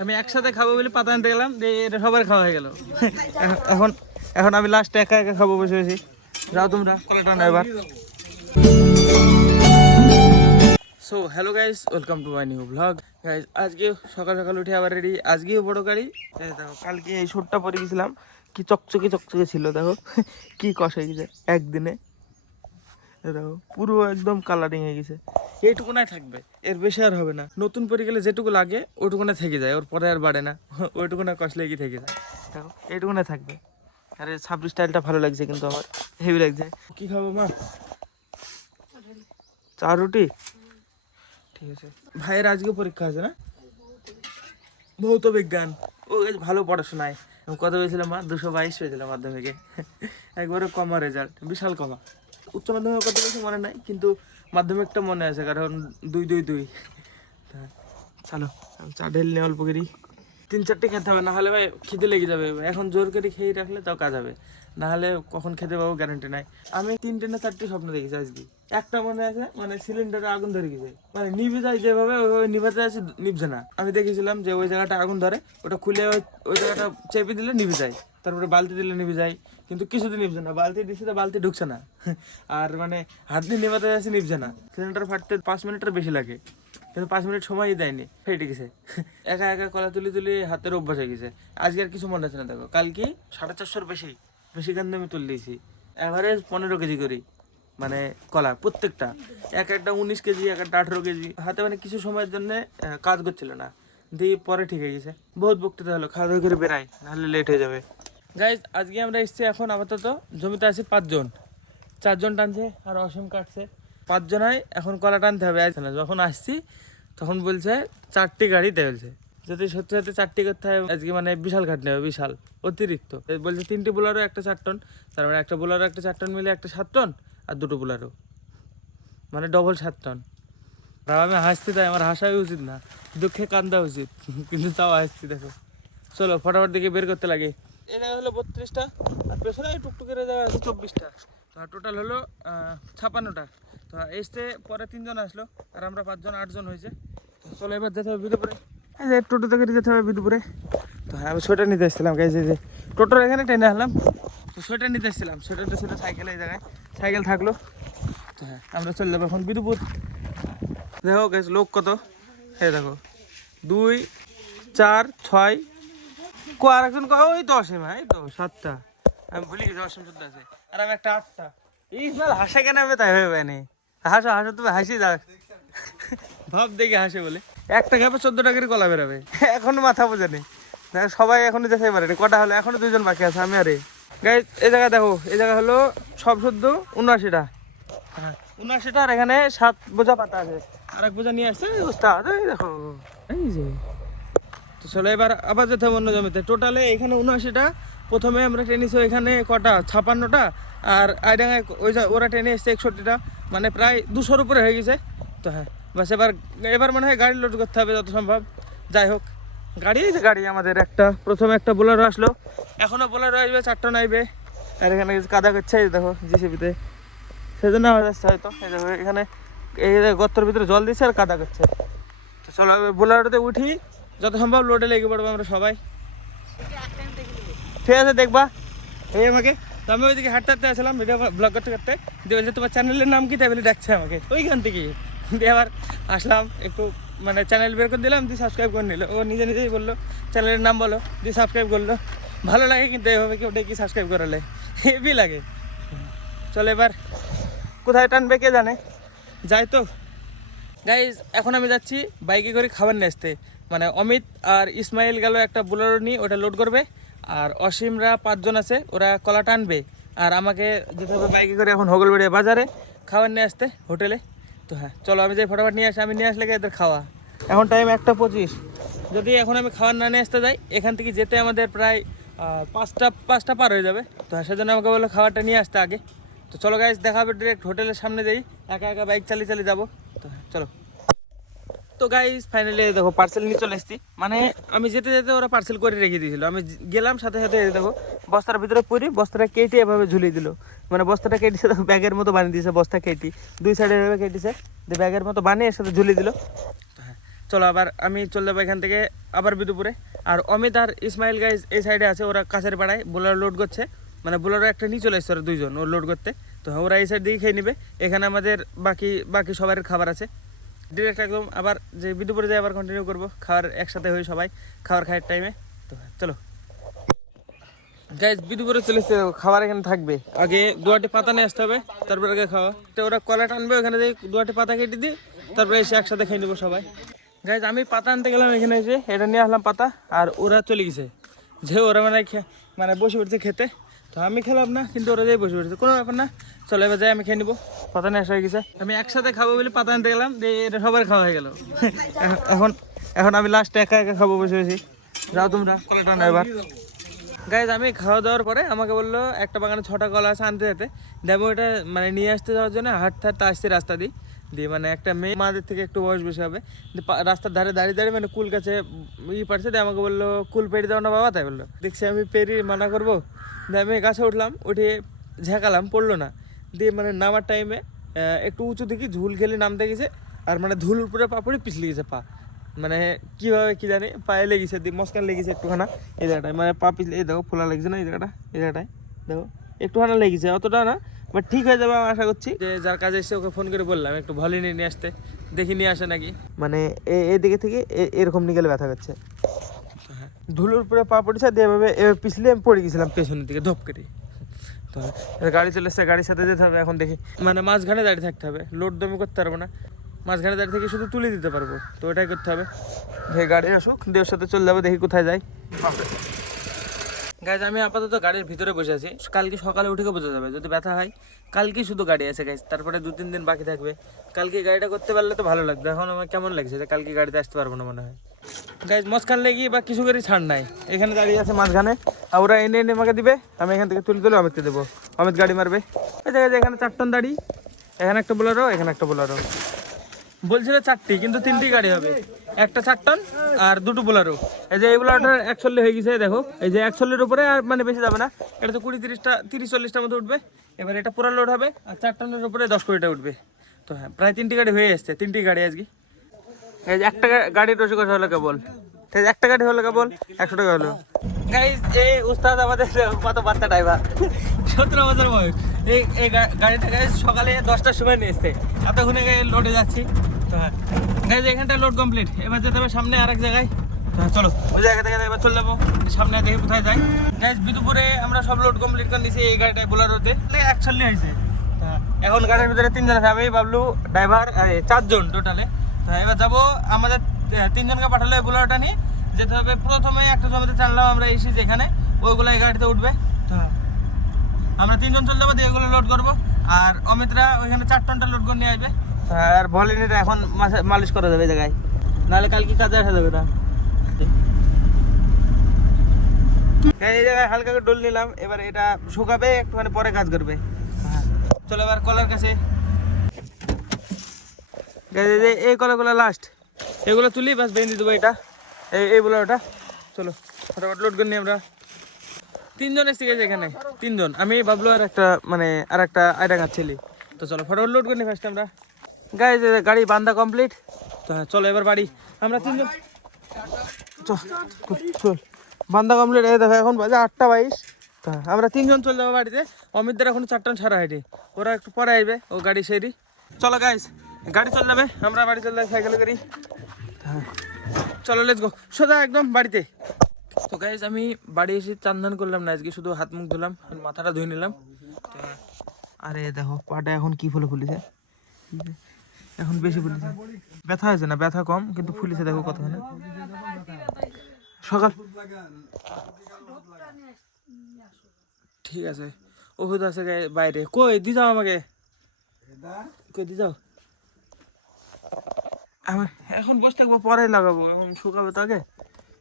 আমি একসাথে খাবো বলে পাতা আনতে গেলাম, এটা সবার খাওয়া হয়ে গেল। এখন এখন আমি লাস্টে একা একা খাবো বসে বসে। যাও তোমরা কলাটা না এবার। So hello guys, welcome to my new blog. Guys আজকে সকাল সকাল উঠে আবার রেডি, আজকেও বড় গাড়ি। দেখো কালকে এই শোটটা পরে গেছিলাম, কি চকচকে চকচকে ছিল, দেখো কি কষ হয়ে গেছে একদিনে। দেখো পুরো একদম কালারিং হয়ে গেছে। এইটুকুনাই থাকবে, এর বেশি আর হবে না। নতুন পরে গেলে যেটুকু লাগে ওইটুকুনা থেকে যায়, ওর পরে আর বাড়ে না। ওইটুকুনা কষ লেগে থেকে যায়। দেখো এইটুকুনাই থাকবে। আরে ছাপড়ি স্টাইলটা ভালো লাগছে কিন্তু আমার, হেভি লাগছে। কি খাবো মা? চা রুটি? ঠিক আছে। ভাইয়ের আজকে পরীক্ষা আছে না? ভৌত বিজ্ঞান। ও ভালো পড়াশোনায়। কত হয়েছিল মা? 222 হয়েছিল মাধ্যমিকে। একবারে কমা রেজাল্ট, বিশাল কমা। উচ্চ মাধ্যমিক কত হয়েছে মনে নাই, কিন্তু মাধ্যমিকটা মনে আছে, কারণ 2-2-2। চলো চা ঢেলে অল্প করি, 3-4টে খেতে হবে, না হলে ভাই খিদে লেগে যাবে। এখন জোর করে খেয়ে রাখলে তাও কাজ হবে, না হলে কখন খেতে পাবো গ্যারান্টি নাই। আমি 3টে না 4টে স্বপ্ন দেখেছি আজকে। একটা মনে আছে, মানে সিলিন্ডারে আগুন ধরে গেছে, মানে নিভে যায় যেভাবে ওইভাবে নিভাতে আছে, নিভছে না। আমি দেখেছিলাম যে ওই জায়গাটা আগুন ধরে, ওটা খুলে ওই জায়গাটা চেপে দিলে নিভে যায়, তারপরে বালতি দিলে নিভে যায়, কিন্তু কিছুদিন নিভছে না। বালতি দিচ্ছে তো বালতি ঢুকছে না, আর মানে হাত দিয়ে নিভাতে যাচ্ছে, নিভছে না। সিলিন্ডার ফাটতে 5 মিনিটের বেশি লাগে, কিন্তু 5 মিনিট সময়ই দেয়নি, ফেটে গেছে। একা একা কলা তুলি তুলি হাতের অভ্যাস হয়ে গেছে। আজকে আর কিছু মনে আছে না। দেখো কালকে 450-র বেশি গান্ধী আমি তুলে দিয়েছি। অ্যাভারেজ 15 কেজি করি, মানে কলা প্রত্যেকটা। একটা 19 কেজি, একটা 18 কেজি হাতে, মানে কিছু সময়ের জন্য কাজ করছিল না, দিয়ে পরে ঠিক হয়ে গেছে। বহুত বক্তৃতা হলো, খাওয়া দাওয়া করে বেড়াই, নাহলে লেট হয়ে যাবে। গাইজ আজকে আমরা এসেছি, এখন আপাতত জমিতে আছি 5 জন। 4 জন টানছে আর অসীম কাটছে। 5 জনায় এখন কলা টানতে হবে। যখন আসছি তখন বলছে 4টি গাড়িতে বলছে, যদি সত্যি সত্যি 4টি করতে হয় আজকে, মানে বিশাল খাটনি হবে, বিশাল অতিরিক্ত। বলছে 3টি বোলারও একটা 4 টন, তার মানে একটা বোলারও একটা 4 টন মিলে একটা 7 টন, আর 2টো বোলারও মানে ডবল 7 টন। আর আমি হাসছি, তাই আমার হাসাই উচিত না, দুঃখে কান্দা উচিত, কিন্তু তাও হাসছি। দেখো চলো ফটাফট দিকে বের করতে লাগে। এই জায়গা হলো 32টা, আর পেছনে টুকটুকের জায়গা আছে 24টা। তো টোটাল হলো 56টা। তো এসতে পরে 3 জন আসলো, আর আমরা 5 জন 8 জন হয়েছে। চলো এবার যেতে হবে বিদুপুরে। এই যে টোটোতে করে যেতে হবে বিদুপুরে। তো হ্যাঁ আমি সোয়েটার নিতে এসেছিলাম গাইজ, এই যে টোটোর এখানে টেনে আসলাম, তো সোয়েটার নিতে এসেছিলাম। সোয়েটারটা ছিল সাইকেল, এই জায়গায় সাইকেল থাকলো। তো হ্যাঁ আমরা চলে যাবো এখন বিদুপুর। দেখো গাইজ লোক কত, এই দেখো 2, 4, 6, আর একজন ওই তো অসীম, এই তো 7টা। আমি ভুলে গেছি অসীম শুদ্ধ আছে, আর আমি একটা 8টা। এই হাসা কেন হবে, তাই হবে না। হাসো হাসো, তুমি হাসি যাক, ভাব দেখে হাসে বলে। একটা খাবে 14 টাকার কলা বেরোবে, এখন মাথা বোঝে নেই। দেখো সবাই এখনই দেখাই পারে কটা হলো, এখনো 2 জন বাকি আছে, আমি আরে। গাই এই জায়গা দেখো, এই জায়গা হলো সব শুদ্ধ 79টা। হ্যাঁ 79টা, আর এখানে 7 বোঝা পাতা আছে, আর 1 বোঝা নিয়ে আসছে অবস্থা। দেখো এই যে, তো চলো এবার আবার যেতে হবে অন্য জমিতে। টোটালে এখানে 79টা। প্রথমে আমরা টেনিসও এখানে কটা 56টা, আর আইডাঙ্গায় ওরা টেনে এসছে 61টা, মানে প্রায় 200-র উপরে হয়ে গেছে। তো হ্যাঁ বাস এবার মনে হয় গাড়ি লোড করতে হবে যত সম্ভব। যাই হোক, গাড়ি এই যে গাড়ি আমাদের একটা, প্রথমে একটা বোলারও আসলো, এখনও বোলারও আসবে, 4 টন আসবে। আর এখানে কাদা করছে, এই দেখো জিসিবিতে, সেজন্য আওয়াজ আসছে হয়তো। এই দেখো এখানে এই গর্তর ভিতরে জল দিচ্ছে আর কাদা করছে। তো চলো বোলারটাতে উঠি, যত সম্ভব লোডে লেগে পড়বো আমরা সবাই। ঠিক আছে দেখবা এই আমাকে। তো আমি ওইদিকে হাঁটতে হাঁটতে আসলাম, ভিডিও ব্লগ করতে করতে, দিয়ে বলছে তোমার চ্যানেলের নাম কি, তাই বলে ডাকছে আমাকে ওইখান থেকে। দিয়ে আবার আসলাম, একটু মানে চ্যানেল বের করে দিলাম, দিয়ে সাবস্ক্রাইব করে নিল। ও নিজে নিজেই বললো চ্যানেলের নাম বলো, দিয়ে সাবস্ক্রাইব করলো। ভালো লাগে কিন্তু এইভাবে কেউ ডেকে সাবস্ক্রাইব করালে, হেভি লাগে। চলো এবার কোথায় টানবে কে জানে, যাই তো। গাইজ এখন আমি যাচ্ছি বাইকে করে খাবার নিয়ে আসতে, মানে অমিত আর ইসমাইল গেল একটা বোলেরো নিয়ে, ওটা লোড করবে। আর অসীমরা 5 জন আছে, ওরা কলা টানবে। আর আমাকে যেতে হবে বাইকে করে এখন হোগলবাড়িয়া বাজারে খাবার নিয়ে আসতে, হোটেলে। তো হ্যাঁ চলো আমি যাই ফটাফট নিয়ে আসি, আমি নিয়ে আসলে এদের খাওয়া। এখন টাইম 1:25। যদি এখন আমি খাবার না নিয়ে আসতে যাই, এখান থেকে যেতে আমাদের প্রায় 5টা পার হয়ে যাবে। তো হ্যাঁ সেজন্য আমাকে বললো খাবারটা নিয়ে আসতে আগে। তো চলো গাইজ দেখা হবে ডিরেক্ট হোটেলের সামনে, যাই একা একা বাইক চালিয়ে চালিয়ে যাবো। তো হ্যাঁ চলো। তো গাইজ ফাইনালি দেখো পার্সেল নিয়ে চলে এসেছি, মানে আমি যেতে যেতে ওরা পার্সেল করে রেখে দিয়েছিল। আমি গেলাম সাথে সাথে, দেখো বস্তার ভিতরে পরি, বস্তাটা কেটে এভাবে ঝুলিয়ে দিল। মানে বস্তাটা কেটেছে, দেখো ব্যাগের মতো বানিয়ে দিয়েছে, বস্তা কেটে 2 সাইডে এভাবে কেটেছে, দিয়ে ব্যাগের মতো বানিয়ে এর সাথে ঝুলিয়ে দিল। তো হ্যাঁ চলো আবার আমি চলে যাবো এখান থেকে আবার বিদুপুরে। আর অমিত আর ইসমাইল গাইজ এই সাইডে আছে, ওরা কাছের পাড়ায় বোলার লোড করছে, মানে বোলারও একটা নিয়ে চলে এসছে ওরা দুইজন ও লোড করতে। তো ওরা এই সাইড দিকে খেয়ে নিবে, এখানে আমাদের বাকি বাকি সবার খাবার আছে ডিরেক্ট একদম। আবার যে বিদুপুরে যাই আবার কন্টিনিউ করবো, খাবার একসাথে হই সবাই খাবার খাওয়ার টাইমে। তো চলো গাইজ বিদুপুরে চলে এসছে, খাবার এখানে থাকবে। আগে দুয়াটি পাতা নিয়ে আসতে হবে, তারপরে আগে খাওয়া। তো ওরা কলা টানবে, ওখানে দিয়ে দুয়াটি পাতা কেটে দিই, তারপরে এসে একসাথে খেয়ে নেবো সবাই। গাইজ আমি পাতা আনতে গেলাম এখানে এসে, এটা নিয়ে আসলাম পাতা, আর ওরা চলে গেছে যে ওরা মানে বসে পড়ছে খেতে। তো আমি খেলাম না, কিন্তু ওরা যাই বসে পড়ছে, কোনো ব্যাপার না। চলো এবার যাই আমি খেয়ে নিবো, পাতা নিয়ে আসা হয়ে গেছে। আমি একসাথে খাবো বলে পাতা আনতে গেলাম, দিয়ে এটা সবার খাওয়া হয়ে গেল। এখন এখন আমি লাস্টে একা একা খাবো বসে বসে। যাও তোমরা কলা টানো এবার। গাইজ আমি খাওয়া দাওয়ার পরে আমাকে বললো একটা বাগানে 6টা কলা আছে আনতে যেতে, দেবো এটা মানে নিয়ে আসতে যাওয়ার জন্য হাঁটতে হাঁটতে আসছে রাস্তা দিয়ে মানে একটা মেয়ে মাদের থেকে একটু বয়স বেশি হবে, রাস্তার ধারে দাঁড়িয়ে দাঁড়িয়ে মানে কুল কাছে পারছে, দিয়ে আমাকে বললো কুল পেরিয়ে দাও না বাবা, তাই বললো। দেখছি আমি পেরিয়ে মানা করবো, দিয়ে আমি গাছে উঠলাম, উঠে ঝাঁকালাম, পড়লো না। দিয়ে মানে নামার টাইমে একটু উঁচু দেখি ঝুল খেলে নামতে গেছে, আর মানে ধুল উপরে পা পড়ে পিছলে গেছে পা, মানে কীভাবে কী জানি পায়ে লেগেছে, দিয়ে মস্কান লেগেছে একটুখানা এই জায়গাটায়, মানে পা পিছলে এই দেখো ফোলা লেগেছে না এই জায়গাটায় দেখো একটুখানা লেগেছে, অতটা না, বাট ঠিক হয়ে যাবে আমি আশা করছি। যে যার কাজে এসে ওকে ফোন করে বললাম একটু ভলি নিয়ে আসতে, দেখি নিয়ে আসে নাকি, মানে এদিকে থেকে এরকম নিগেলে ব্যথা করছে। হ্যাঁ ধুলোর উপরে পা পড়েছে, দিয়ে এভাবে পিছলে আমি পড়ে গেছিলাম পেছনের দিকে ধপ করে। তো গাড়ি চলে এসছে, গাড়ির সাথে যেতে হবে এখন, দেখি মানে মাঝখানে দাঁড়িয়ে থাকতে হবে, লোড দমে করতে পারবো না, মাঝখানে দাঁড়িয়ে থেকে শুধু তুলে দিতে পারবো, তো ওটাই করতে হবে। দেখি গাড়ি আসুক, দেওর সাথে চলে যাবো, দেখি কোথায় যাই। গাইজ আমি আপাতত গাড়ির ভিতরে বসে আছি, কালকে সকালে উঠে বোঝা যাবে যদি ব্যথা হয়। কালকে শুধু গাড়ি আছে গাইজ, তারপরে 2-3 দিন বাকি থাকবে। কালকে গাড়িটা করতে পারলে তো ভালো লাগবে, এখন আমার কেমন লাগছে যে কালকে গাড়িতে আসতে পারবো না মনে হয়। গাইজ মস্কান লেগে বা কিছু করে ছাড় নাই, এখানে দাঁড়িয়ে আছে মাঝখানে, আর ওরা এনে আমাকে দিবে, আমি এখান থেকে তুলে অমিতকে দেবো, অমিত গাড়ি মারবে। এই জায়গায় এখানে 4 টন দাঁড়ি, এখানে একটা বোলারো, এখানে একটা বোলারো, বলছিল 4টি কিন্তু 3টি গাড়ি হবে, একটা 4 টন আর 2টো বোলারো। এই যে এই বোলারটা 41 হয়ে গেছে দেখো, এই যে 41 উপরে আর মানে বেশি যাবে না, এটা তো 30-40টার মতো উঠবে। এবার এটা পুরো লোড হবে, আর 4 টনের উপরে 10 উঠবে। তো হ্যাঁ প্রায় 3টি গাড়ি হয়ে এসছে, 3টি গাড়ি আজকে। এই যে একটা গাড়ির রসিকতা হলো কেবল, একটা গাড়ি হলো কেবল 100 টাকা হলো। গাইজ এই উস্তাদ আমাদের কত বাচ্চা ড্রাইভার, 17 বছর বয়স। এই গাড়িটা গাইজ সকালে 10টার সময় নিয়ে এসছে, এতক্ষণে লোডে যাচ্ছি। তো হ্যাঁ গাইজ এখানটা লোড কমপ্লিট, এবার যেতে হবে সামনে আরেক জায়গায়। হ্যাঁ চলো ওই জায়গা থেকে এবার চলে যাবো সামনে, দেখি কোথায় যাই। গাইজ বিদুপুরে আমরা সব লোড কমপ্লিট করে নিয়েছি, এই গাড়িটায় বোলারোতে 41 হয়েছে। এখন গাড়ির ভিতরে 3 জন আছে, আমি বাবলু ড্রাইভার 4 জন টোটালে। হ্যাঁ এবার যাবো, আমাদের 3 জনকে পাঠালে বোলারোটা নিয়ে যেতে হবে। প্রথমে একটা জমিতে টানলাম আমরা এসে, যেখানে ওইগুলো এই গাড়িতে উঠবে। হ্যাঁ আমরা 3 জন চলে যাবো, দিয়ে এগুলো লোড করবো, আর অমিতরা ওইখানে 4 টনটা লোড করে নিয়ে আসবে। আর ভলিনিটা এখন মালিশ করা যাবে এই জায়গায়, নাহলে কালকে কাজে আসা যাবে না। এই জায়গায় হালকা করে ডোল নিলাম, এবার এটা শুকাবে, একটুখানি পরে কাজ করবে। চলো এবার কলার কাছে, এই কলাগুলো লাস্ট, এগুলো তুলি বাস বেঁধে দেবো। এটা এই বলে ওটা, চলো ফটাফট লোড করে নিই আমরা। 3 জন এসে গেছে এখানে, 3 জন, আমি বাবলু আর একটা মানে আর একটা আইডাঙ্গার ছেলে। তো চলো ফটাফট লোড করে নিই ফার্স্ট আমরা। গাড়ি গাড়ি বান্ধা কমপ্লিট। তো হ্যাঁ চলো এবার বাড়ি, আমরা 3 জন চল বান্ধা কমপ্লিট। এই দেখো এখন বাজে 8টা 22। তা আমরা 3 জন চলে যাবো বাড়িতে, অমিতদের এখন 4 টন ছাড়া হাইটে, ওরা একটু পরে আসবে, ও গাড়ি সেরি। চলো গাইস গাড়ি চলে যাবে, আমরা বাড়ি চলে যাই সাইকেলে করি। হ্যাঁ চলো লেটস গো সোজা একদম বাড়িতে। তো গাইস আমি বাড়ি এসে চান করলাম না আজকে, শুধু হাত মুখ ধুলাম, মাথাটা ধুয়ে নিলাম। আরে দেখো পাটা এখন কি ফুলেছে, এখন বেশি ফুলেছে, ব্যথা হয়েছে না, ব্যথা কম কিন্তু ফুলেছে দেখো কতখানি। সকাল ঠিক আছে, ওষুধ আছে বাইরে, কই দি যাও আমাকে, কই দি যাও। এখন বসে থাকবো, পরে লাগাবো, এখন শুকাবে তো আগে।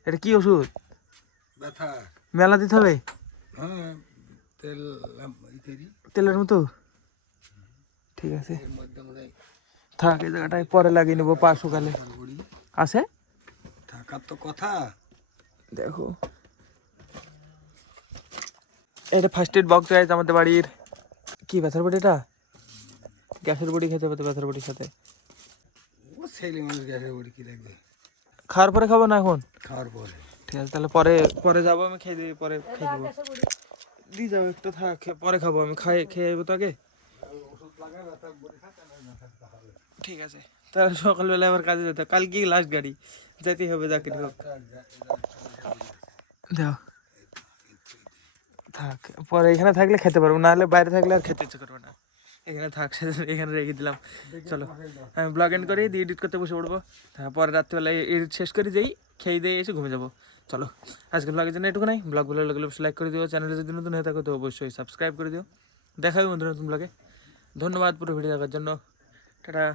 এটা কি ওষুধ? ব্যথা মেলা দিতে হবে? তেলের মতো, ঠিক আছে থাক, এই জায়গাটায় পরে লাগিয়ে নেবো, পা শুকালে। আছে থাকার তো কথা, দেখো এটা ফার্স্ট এড বক্স আছে আমাদের বাড়ির। কি ব্যথার বড়ি? এটা গ্যাসের বড়ি খেতে হবে তো, ব্যথার বড়ির সাথে। ও ছেলে মানুষ গ্যাসের বড়ি কি লাগবে? খাওয়ার পরে খাবো না এখন? খাওয়ার পরে। ঠিক আছে, তাহলে পরে পরে যাবো, আমি খেয়ে দিই, পরে খেয়ে দেবো। দিয়ে যাবো একটু, থাক পরে খাবো, আমি খেয়ে যাবো তো আগে। ঠিক আছে, তাহলে সকালবেলা আবার কাজে যেতে, কালকে লাস্ট গাড়ি, যেতেই হবে চাকরি হোক। দাও থাক, পরে এখানে থাকলে খেতে পারবো, নাহলে বাইরে থাকলে আর খেতে ইচ্ছে করবে না। এখানে থাক, এখানে রেখে দিলাম। চলো আমি ব্লগ এন্ড করি, দিয়ে এডিট করতে বসে পড়বো। হ্যাঁ, পরে রাত্রিবেলায় এডিট শেষ করে যেই খেয়ে দিয়ে এসে ঘুমিয়ে যাবো। চলো আজকে ব্লগের জন্য এটুকু নাই। ব্লগ ভালো লাগলে অবশ্যই লাইক করে দিও, চ্যানেলে যদি নতুন হয়ে থাকো তো অবশ্যই সাবস্ক্রাইব করে দিও। দেখা হবে বন্ধুরা নতুন ব্লগে। ধন্যবাদ পুরো ভিডিও দেখার জন্য। টাটা।